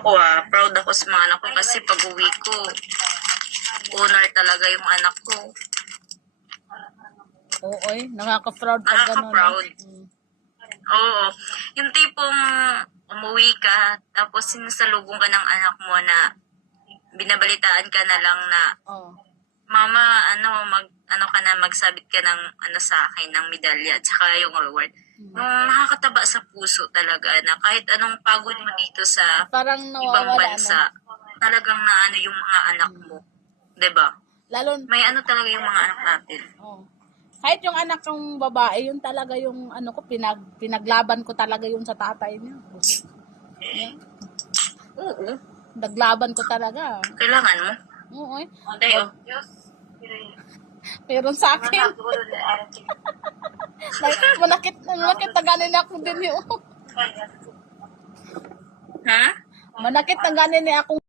Ako proud ako sa mga anak ko kasi pag uwi ko, honor talaga yung anak ko. Oo, nakaka-proud pag gano'n. Nakaka-proud. Oo. Yung tipong umuwi ka, tapos sinasalubong ka ng anak mo na binabalitaan ka na lang na, Oo. Mama, magsabit ka ng sa akin, ng medalya, at saka yung reward. Nung nakakataba sa puso talaga na kahit anong pagod mo dito sa Parang ibang nawawala, bansa, talagang yung mga anak mo. 'Di ba? Lalo, May talaga yung mga anak natin. kahit yung anak kong babae, yun talaga yung ko, pinaglaban ko talaga yun sa tatay niya. Yeah. Oo. Naglaban ko talaga. Kailangan mo. Oo. Tayo. Meron sa akin. Manakit na ganin ako din yun. Ha? Manakit na ganin akong